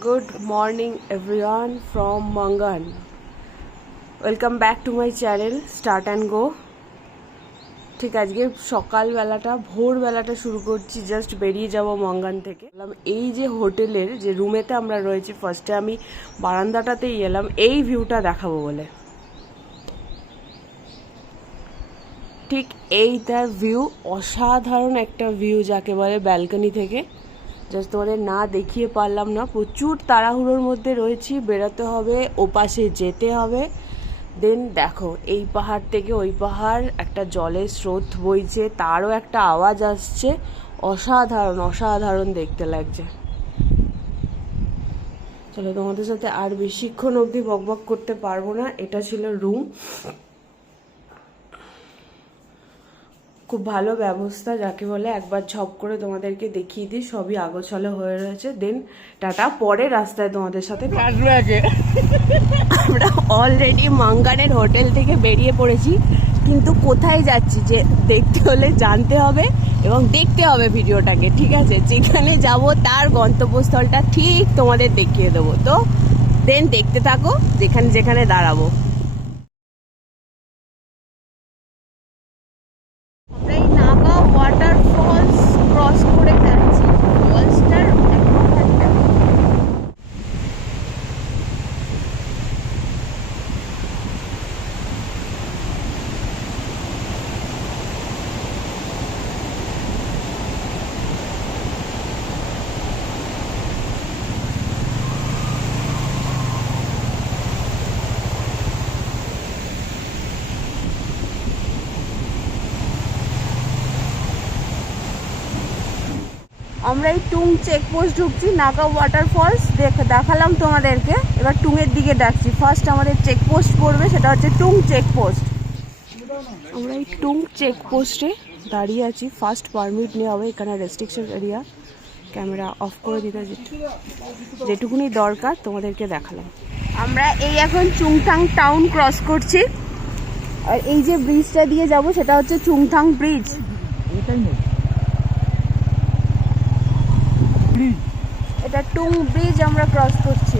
Good morning everyone from Mangan. Welcome back to my channel Start and Go. ঠিক আজকে সকালবেলাটা ভোরবেলাটা শুরু করছি, জাস্ট বেরিয়ে যাব মঙ্গান থেকে। এই যে হোটেলের যে রুমেতে আমরা রয়েছি, ফার্স্টে আমি বারান্দাটাতেই এলাম এই ভিউটা দেখাবো বলে। ঠিক এইটার ভিউ অসাধারণ একটা ভিউ যাকে বলে ব্যালকনি থেকে। জাস্ট তোমাদের না দেখিয়ে পারলাম না, প্রচুর তাড়াহুড়োর মধ্যে রয়েছি, বেরোতে হবে, ওপাশে যেতে হবে। দেন দেখো এই পাহাড় থেকে ওই পাহাড় একটা জলের স্রোত বইছে, তারও একটা আওয়াজ আসছে, অসাধারণ অসাধারণ দেখতে লাগছে। চলো তোমাদের সাথে আর বেশিক্ষণ অবধি বকবক করতে পারবো না। এটা ছিল রুম, খুব ভালো ব্যবস্থা যাকে বলে। একবার ঝপ করে তোমাদেরকে দেখিয়ে দিই, সবই আগোছালো হয়ে রয়েছে। দেন টাটা, পরে রাস্তায় তোমাদের সাথে আমরা অলরেডি মাঙ্গানের হোটেল থেকে বেরিয়ে পড়েছি, কিন্তু কোথায় যাচ্ছি যে দেখতে হলে জানতে হবে এবং দেখতে হবে ভিডিওটাকে, ঠিক আছে? যেখানে যাব তার গন্তব্যস্থলটা ঠিক তোমাদের দেখিয়ে দেবো। তো দেন দেখতে থাকো যেখানে যেখানে দাঁড়াবো। ওয়াটারফলস ক্রস করে যাচ্ছি, ফলসটার আমরা এই টুং চেকপোস্ট ঢুকছি, নাকা ওয়াটারফলস দেখালাম তোমাদেরকে। এবার টুংয়ের দিকে ডাকছি। ফার্স্ট আমাদের চেকপোস্ট পড়বে, সেটা হচ্ছে টুং চেকপোস্ট। আমরা এই টুং চেকপোস্টে দাঁড়িয়ে আছি, ফার্স্ট পারমিট নেওয়া হবে। এখানে রেস্ট্রিকশন এরিয়া, ক্যামেরা অফ করে দিতে যেটুকুনি দরকার তোমাদেরকে দেখালাম। আমরা এই এখন চুংথাং টাউন ক্রস করছি, আর এই যে ব্রিজটা দিয়ে যাব সেটা হচ্ছে চুংথাং ব্রিজ। এটা টুং ব্রিজ আমরা ক্রস করছি।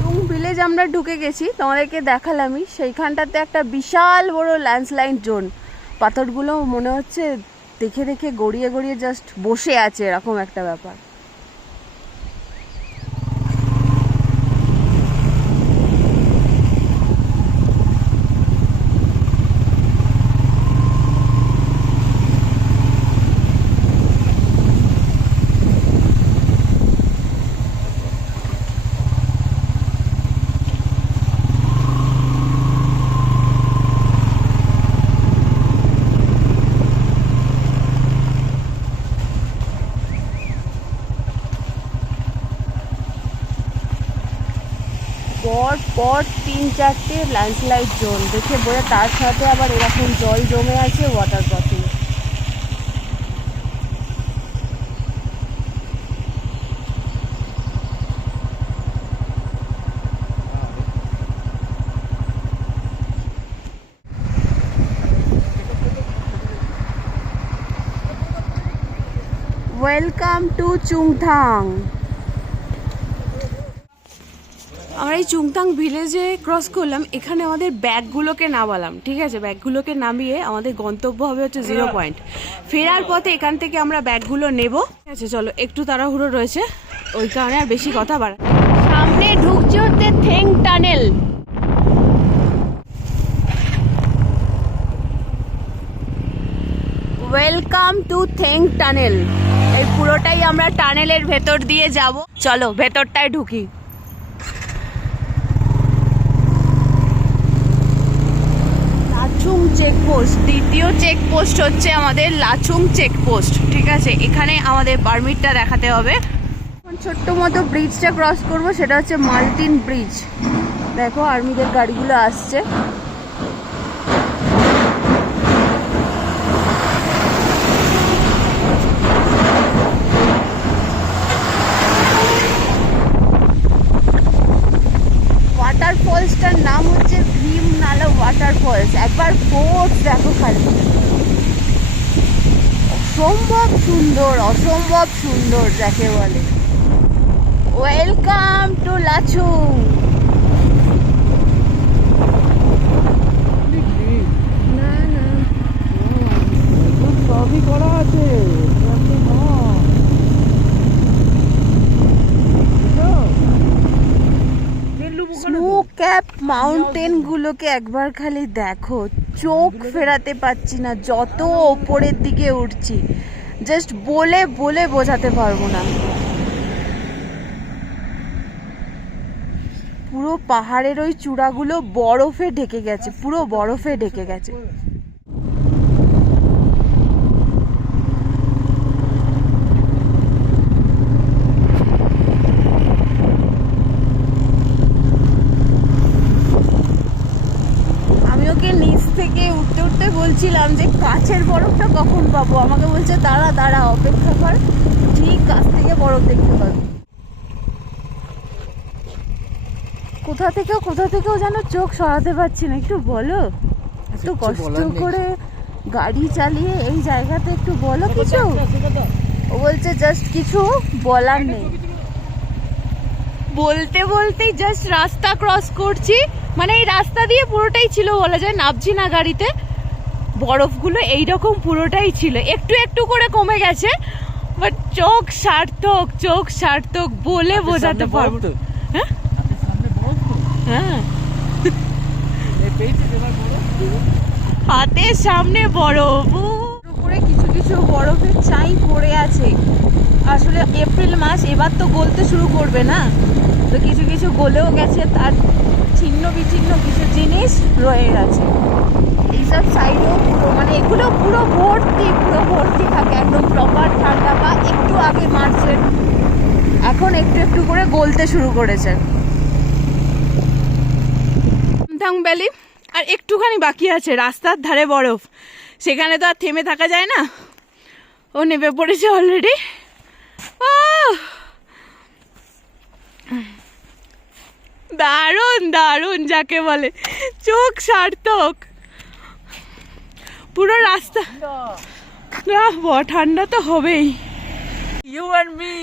টুং ভিলেজ আমরা ঢুকে গেছি, তোমাদেরকে দেখালামই। সেইখানটাতে একটা বিশাল বড় ল্যান্ডস্লাইড জোন, পাথরগুলো মনে হচ্ছে দেখে দেখে গড়িয়ে গড়িয়ে জাস্ট বসে আছে, এরকম একটা ব্যাপার। পর 3-4টে ল্যান্ডস্লাইড জোন দেখে বোঝা, তার সাথে আবার এরকম জল জমে আছে water crossing. Welcome to Chungthang. আমরা এই চুংথাং ভিলেজে ক্রস করলাম, এখানে আমাদের ব্যাগগুলোকে নামালাম, ঠিক আছে? ব্যাগগুলোকে নামিয়ে আমাদের গন্তব্য হবে হচ্ছে 0 পয়েন্ট। ফেরার পথে এখান থেকে আমরা ব্যাগগুলো নেব, ঠিক আছে? চলো, একটু তাড়াহুড়ো রয়েছে, ওই কারণে আর বেশি কথা বাড়া। সামনে ঢুকছে হচ্ছে thank tunnel. Welcome to thank tunnel. এই পুরোটাই আমরা টানেলের ভেতর দিয়ে যাব। চলো ভেতরটায় ঢুকি। লাচুং চেকপোস্ট, দ্বিতীয় চেকপোস্ট হচ্ছে আমাদের লাচুং চেকপোস্ট, ঠিক আছে? এখানে আমাদের পারমিটটা দেখাতে হবে। ছোট্ট মতো ব্রিজটা ক্রস করব, সেটা হচ্ছে মাল্টিন ব্রিজ। দেখো আর্মিদের গাড়িগুলো আসছে। ওয়াটারফলসটার নাম হচ্ছে ভীমনালা ওয়াটারফলস। একবার ফোর্স দেখো খালি, অসম্ভব সুন্দর, অসম্ভব সুন্দর যাকে বলে। Welcome to Lachung. না না সবই করা আছে। স্নো ক্যাপ মাউন্টেন গুলোকে একবার খালি দেখো, চোখ ফেরাতে পাচ্ছি না, যত ওপরের দিকে উঠছি জাস্ট বলে বলে বোঝাতে পারবো না। পুরো পাহাড়ের ওই চূড়াগুলো বরফে ঢেকে গেছে, পুরো বরফে ঢেকে গেছে। আমি ওকে নিচ থেকে উঠতে উঠতে বলছিলাম যে কাছের বরফটা কখন পাবো, আমাকে বলছে দাঁড়া দাঁড়া অপেক্ষা কর, ঠিক কাছ থেকে বরফ দেখতে পাবো। কোথা থেকেও যেন চোখ সরাতে পারছি না, একটু বলো, এত কষ্ট করে গাড়ি চালিয়ে এই জায়গাতে একটু বলো কিছু। ও বলছে জাস্ট কিছু বলার নেই। বলতে বলতেই জাস্ট রাস্তা ক্রস করছি, মানে এই রাস্তা দিয়ে পুরোটাই ছিল বলা যায়, নামছি না গাড়িতে, বরফগুলো এইরকম পুরোটাই ছিল, একটু একটু করে কমে গেছে, বাট চোখ সার্থক বলে বোঝাতে পারবো। হ্যাঁ হ্যাঁ, হাতের সামনে বরফ, উপরে কিছু কিছু বরফের চাই পড়ে আছে। আসলে এপ্রিল মাস, এবার তো গলতে শুরু করবে না, তো কিছু কিছু গলেও গেছে, তার ছিন্ন বিচ্ছিন্ন কিছু জিনিস রয়ে গেছে। এইসব সাইডেও পুরো মানে এগুলো পুরো ভর্তি থাকে, একদম প্রপার ঠান্ডা বা একটু আগে মার্চের, এখন একটু একটু করে গলতে শুরু করেছে। ইয়ামথাং ভ্যালি আর একটুখানি বাকি আছে, রাস্তার ধারে বরফ, সেখানে তো আর থেমে থাকা যায় না। ও নেমে পড়েছে অলরেডি। দারুণ দারুণ যাকে বলে, চোখ সার্থক পুরো রাস্তা। ঠান্ডা তো হবেই, ইউ অ্যান্ড মি,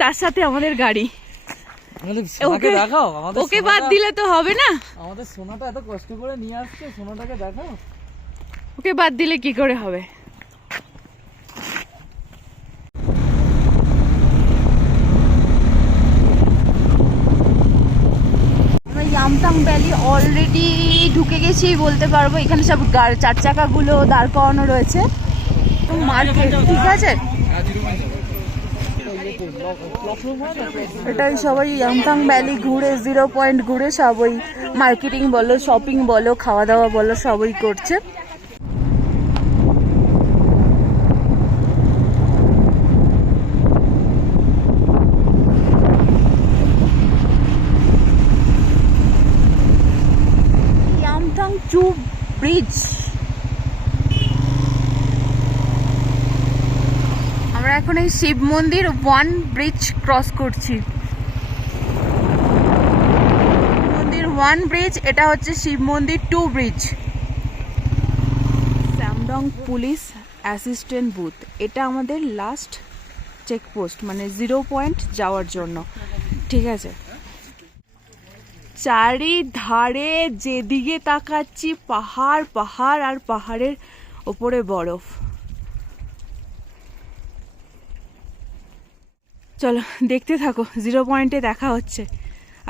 তার সাথে আমাদের গাড়ি। ওকে বাদ দিলে তো হবে না, আমাদের সোনাটা এত কষ্ট করে নিয়ে আসছে, সোনাটাকে দেখাও। ওকে বাদ দিলে কি করে হবে। ইয়ামথাং ভ্যালি অলরেডি ঢুকে গেছি বলতে পারবো। এখানে সব চার চাকাগুলো দাঁড় করানো রয়েছে, মার্কেট, ঠিক আছে। এটাই সবাই ইয়ামথাং ভ্যালি ঘুরে, 0 পয়েন্ট ঘুরে সব ওই মার্কেটিং বলো, শপিং বলো, খাওয়া দাওয়া বলো, সবই করছে। ইয়ামথাং টু ব্রিজ, আমরা এখন এই শিব মন্দির 1 ব্রিজ ক্রস করছি। মন্দির 1 ব্রিজ, এটা হচ্ছে শিব মন্দির 2 ব্রিজ। সামডং পুলিশ অ্যাসিস্ট্যান্ট বুথ, এটা আমাদের লাস্ট চেকপোস্ট, মানে 0 পয়েন্ট যাওয়ার জন্য, ঠিক আছে। চারিধারে যেদিকে তাকাচ্ছি পাহাড় পাহাড় আর পাহাড়ের ওপরে বরফ। চলো দেখতে থাকো, 0 পয়েন্টে দেখা হচ্ছে,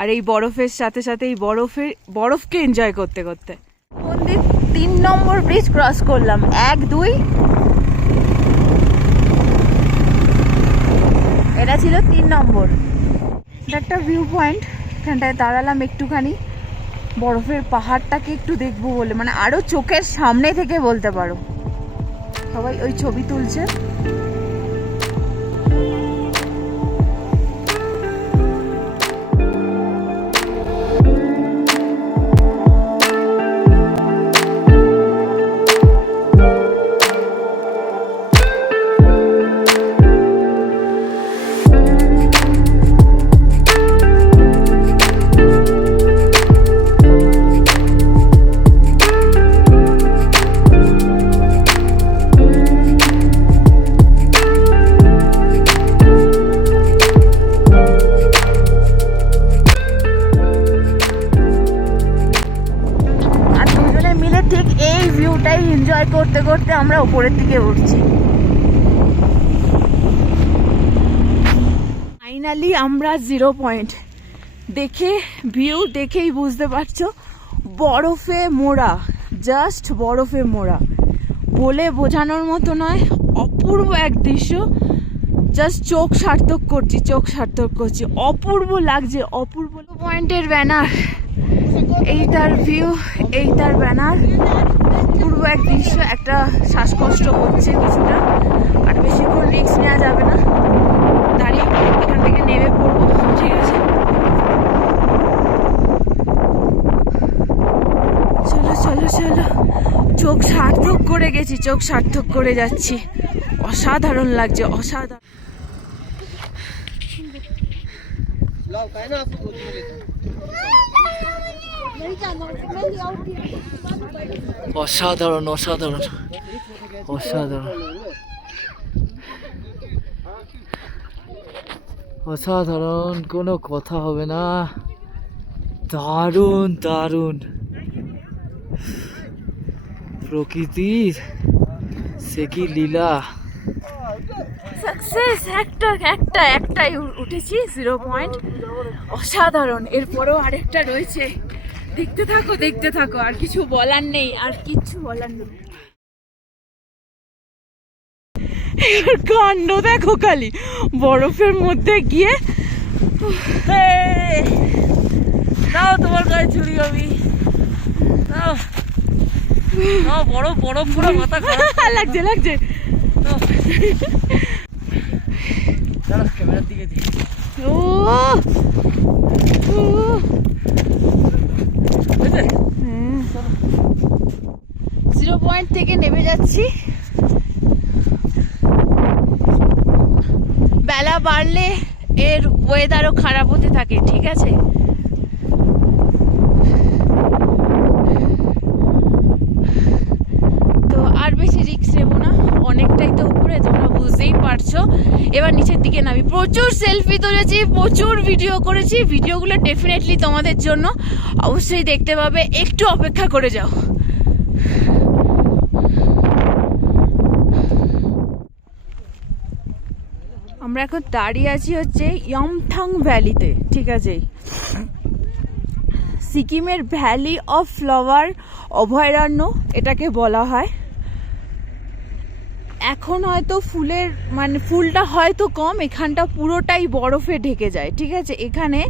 আর এই বরফের সাথে সাথে এই বরফকে এনজয় করতে করতে। মন্দির 3 নম্বর ব্রিজ ক্রস করলাম, 1 2, এটা ছিল 3 নম্বর। এটা একটা ভিউ পয়েন্ট, এখানটায় দাঁড়ালাম একটুখানি, বরফের পাহাড়টাকে একটু দেখবো বলে, মানে আরো চোখের সামনে থেকে বলতে পারো। সবাই ওই ছবি তুলছে। আমরা উপরের দিকে উঠছি। ফাইনালি আমরা 0 পয়েন্ট দেখে, ভিউ দেখেই বুঝতে পারছো বরফে মোড়া, জাস্ট বরফে মোড়া, বলে বোঝানোর মতো নয়। অপূর্ব এক দৃশ্য, জাস্ট চোখ সার্থক করছি, অপূর্ব লাগছে, অপূর্ব। পয়েন্টের ব্যানার, এই তার ভিউ, এই তার ব্যানার, অপূর্ব এক দৃশ্য। একটা শ্বাসকষ্ট হচ্ছে কিছুটা, আর বেশিক্ষণ রিস্ক নেওয়া যাবে না, দাঁড়িয়ে এখান থেকে নেমে পড়বো, ঠিক আছে? চলো, চোখ সার্থক করে গেছি, চোখ সার্থক করে যাচ্ছি। অসাধারণ লাগছে, অসাধারণ। অসাধারণ অসাধারণ অসাধারণ অসাধারণ, কোনো কথা হবে না। দারুণ দারুণ প্রকৃতির সে কি লীলা। সাকসেস, একটাই উঠেছি 0 পয়েন্ট, অসাধারণ। এরপরেও আরেকটা রয়েছে, দেখতে থাকো, আর কিছু বলার নেই, এবার কাণ্ড দেখো খালি, বরফের মধ্যে গিয়ে। দাও তোমার গায়ে চুরি হবি, দাও বরফ পুরো মাথা খারাপ লাগছে। দাঁড়া, ক্যামেরার দিকে দিই। 0 পয়েন্ট থেকে নেমে যাচ্ছি। বেলা বাড়লে এর ওয়েদারও খারাপ হতে থাকে, ঠিক আছে? তো আর বেশি রিস্ক নেবো না, অনেকটাই তো উপরে, তোমরা বুঝতেই পারছো। এবার নিচের দিকে নামি। প্রচুর সেলফি তুলেছি, প্রচুর ভিডিও করেছি, ভিডিওগুলো ডেফিনেটলি তোমাদের জন্য, অবশ্যই দেখতে পাবে, একটু অপেক্ষা করে যাও। আমরা এখন দাঁড়িয়ে আছি হচ্ছে ইয়ামথাং ভ্যালিতে, ঠিক আছে? সিকিমের ভ্যালি অফ ফ্লাওয়ার অভয়ারণ্য এটাকে বলা হয়। এখন হয়তো ফুলটা হয়তো কম, এখানটা পুরোটাই বরফে ঢেকে যায়, ঠিক আছে? এখানে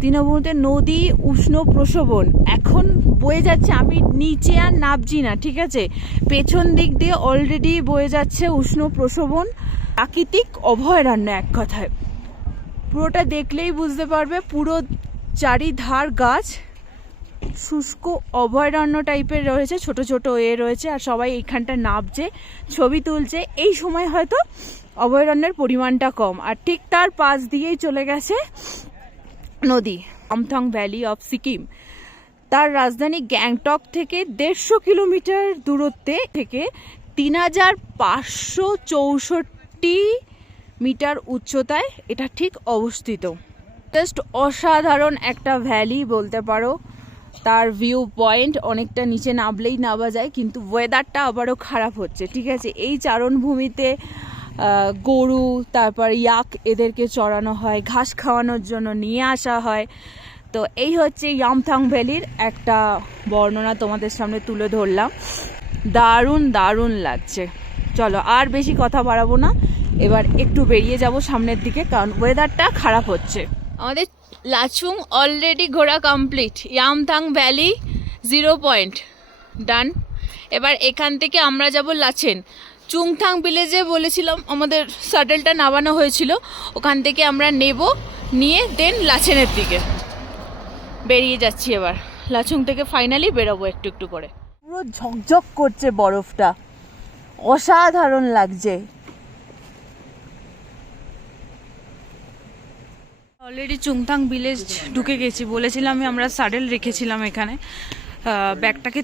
তৃণভূমিতে নদী উষ্ণ প্রসবন এখন বয়ে যাচ্ছে, আমি নিচে আর নামছি না, ঠিক আছে? পেছন দিক দিয়ে অলরেডি বয়ে যাচ্ছে উষ্ণ প্রসবন, প্রাকৃতিক অভয়ারণ্য এক কথায়। পুরোটা দেখলেই বুঝতে পারবে, পুরো চারিধার গাছ, শুষ্ক অভয়ারণ্য টাইপের রয়েছে, ছোট ছোট রয়েছে, আর সবাই এইখানটা নামছে, ছবি তুলছে। এই সময় হয়তো অভয়ারণ্যের পরিমাণটা কম, আর ঠিক তার পাশ দিয়েই চলে গেছে নদী, ইয়ামথাং ভ্যালি অফ সিকিম। তার রাজধানী গ্যাংটক থেকে 150 কিলোমিটার দূরত্বে থেকে 3564 মিটার উচ্চতায় এটা ঠিক অবস্থিত। জাস্ট অসাধারণ একটা ভ্যালি বলতে পারো। তার ভিউ পয়েন্ট অনেকটা নিচে নামলেই নামা যায়, কিন্তু ওয়েদারটা আবারও খারাপ হচ্ছে, ঠিক আছে? এই চারণভূমিতে গরু, তারপর ইয়াক, এদেরকে চড়ানো হয়, ঘাস খাওয়ানোর জন্য নিয়ে আসা হয়। তো এই হচ্ছে ইয়ামথাং ভ্যালির একটা বর্ণনা, তোমাদের সামনে তুলে ধরলাম। দারুণ লাগছে। চলো আর বেশি কথা বাড়াবো না, এবার একটু বেরিয়ে যাব সামনের দিকে, কারণ ওয়েদারটা খারাপ হচ্ছে। আমাদের লাচুং অলরেডি ঘোরা কমপ্লিট। ইয়ামথাং ভ্যালি 0 পয়েন্ট ডান। এবার এখান থেকে আমরা যাব লাচেন। চুংথাং ভিলেজে বলেছিলাম আমাদের শাটলটা নামানো হয়েছিল, ওখান থেকে আমরা নিয়ে দেন লাচেনের দিকে বেরিয়ে যাচ্ছি। এবার লাচুং থেকে ফাইনালি বেরোবো একটু করে। পুরো ঝকঝক করছে বরফটা, অসাধারণ লাগছে। অলরেডি চুংথাং ভিলেজ ঢুকে গেছি, বলেছিলাম আমরা শাটল রেখেছিলাম এখানে, ব্যাগটাকে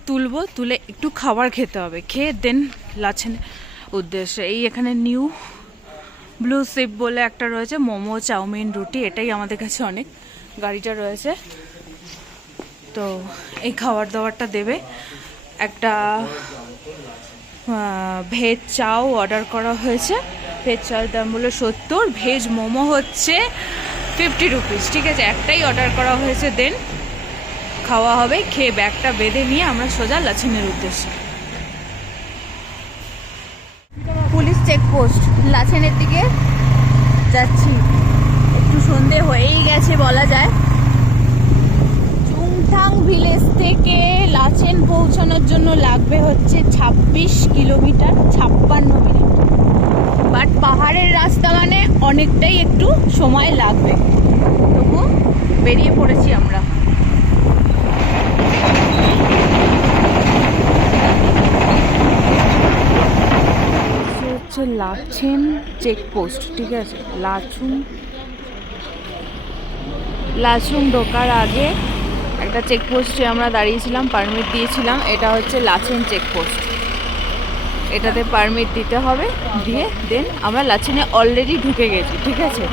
তুলে একটু খাবার খেতে হবে, খেয়ে দেন লাচেনের উদ্দেশ্যে। এই এখানে নিউ ব্লু শিপ বলে একটা রয়েছে, মোমো, চাউমিন, রুটি, এটাই আমাদের কাছে অনেক। গাড়িটা রয়েছে, তো এই খাবার দাবারটা দেবে। একটা ভেজ চাও অর্ডার করা হয়েছে। ভেজ চাওয়ের দাম হলো 70, ভেজ মোমো হচ্ছে 50 রুপিস। ঠিক আছে, একটাই অর্ডার করা হয়েছে, দেন খাওয়া হবে। খেয়ে ব্যাগটা বেঁধে নিয়ে আমরা সোজা লাচেনের উদ্দেশ্যে। পুলিশ চেকপোস্ট লাচেনের দিকে যাচ্ছি। একটু সন্ধে হয়েই গেছে বলা যায়। চুংথাং ভিলেজ থেকে লাচেন পৌঁছানোর জন্য লাগবে হচ্ছে 26 কিলোমিটার, 56 মিনিট। বাট পাহাড়ের রাস্তা মানে অনেকটাই একটু সময় লাগবে, তবু বেরিয়ে পড়েছি আমরা। হচ্ছে লাচেন চেকপোস্ট। ঠিক আছে, লাচুং ঢোকার আগে একটা চেকপোস্টে আমরা দাঁড়িয়েছিলাম, পারমিট দিয়েছিলাম। এটা হচ্ছে লাচেন চেকপোস্ট, এটাতে পারমিট দিতে হবে, দিয়ে দেন আমরা লাচেনে অলরেডি ঢুকে গেছি। ঠিক আছে,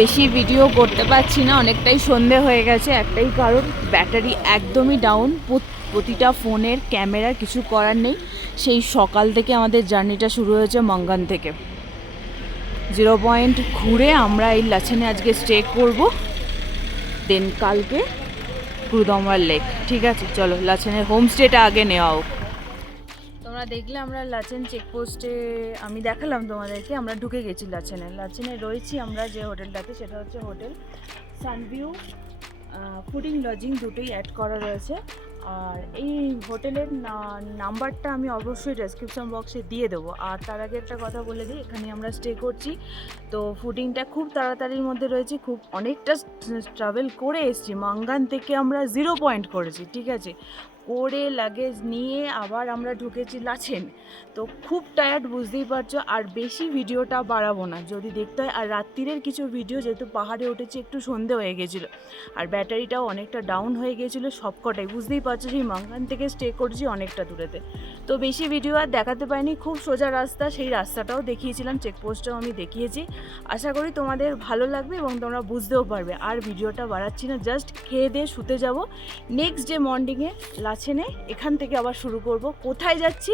বেশি ভিডিও করতে পারছি না, অনেকটাই সন্ধে হয়ে গেছে। একটাই কারণ, ব্যাটারি একদমই ডাউন। প্রতিটা ফোনের ক্যামেরার কিছু করার নেই। সেই সকাল থেকে আমাদের জার্নিটা শুরু হয়েছে মঙ্গান থেকে। 0 পয়েন্ট ঘুরে আমরা এই লাচেনে আজকে স্টে করব, দেন কালকে গুরুদমরার লেক। ঠিক আছে, চলো লাচেনের হোমস্টেটা আগে নেওয়া হোক। তোমরা দেখলে আমরা লাচেন চেকপোস্টে, আমি দেখালাম তোমাদেরকে, আমরা ঢুকে গেছি লাচেনে রয়েছি আমরা যে হোটেলটাতে, সেটা হচ্ছে হোটেল সানভিউ। ফুডিং লজিং দুটোই অ্যাড করা রয়েছে। আর এই হোটেলের নাম্বারটা আমি অবশ্যই ডেসক্রিপশন বক্সে দিয়ে দেবো। আর তার আগে একটা কথা বলে দিই, এখানে আমরা স্টে করছি, তো ফুডিংটা খুব তাড়াতাড়ির মধ্যে রয়েছে। খুব অনেকটা ট্রাভেল করে এসেছি, মাঙ্গান থেকে আমরা 0 পয়েন্ট করেছি। ঠিক আছে, করে লাগেজ নিয়ে আবার আমরা ঢুকেছি লাচেন, তো খুব টায়ার্ড, বুঝতেই পারছো। আর বেশি ভিডিওটা বাড়াবো না, যদি দেখতে হয়। আর রাত্রিরের কিছু ভিডিও, যেহেতু পাহাড়ে উঠেছি একটু সন্ধে হয়ে গেছিলো, আর ব্যাটারিটাও অনেকটা ডাউন হয়ে গেছিলো, সবকটাই বুঝতেই পারছো। সেই মাঙ্গান থেকে স্টে করছি অনেকটা দূরেতে, তো বেশি ভিডিও আর দেখাতে পারিনি। খুব সোজা রাস্তা, সেই রাস্তাটাও দেখিয়েছিলাম, চেকপোস্টটাও আমি দেখিয়েছি। আশা করি তোমাদের ভালো লাগবে এবং তোমরা বুঝতেও পারবে। আর ভিডিওটা বাড়াচ্ছি না, জাস্ট খেয়ে দিয়ে শুতে যাব। নেক্সট ডে মর্নিংয়ে লাচেনে এখান থেকে আবার শুরু করব। কোথায় যাচ্ছি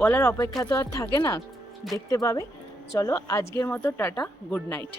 বলার অপেক্ষা তো আর থাকে না, দেখতে পাবে। চলো আজকের মতো টাটা, গুড নাইট।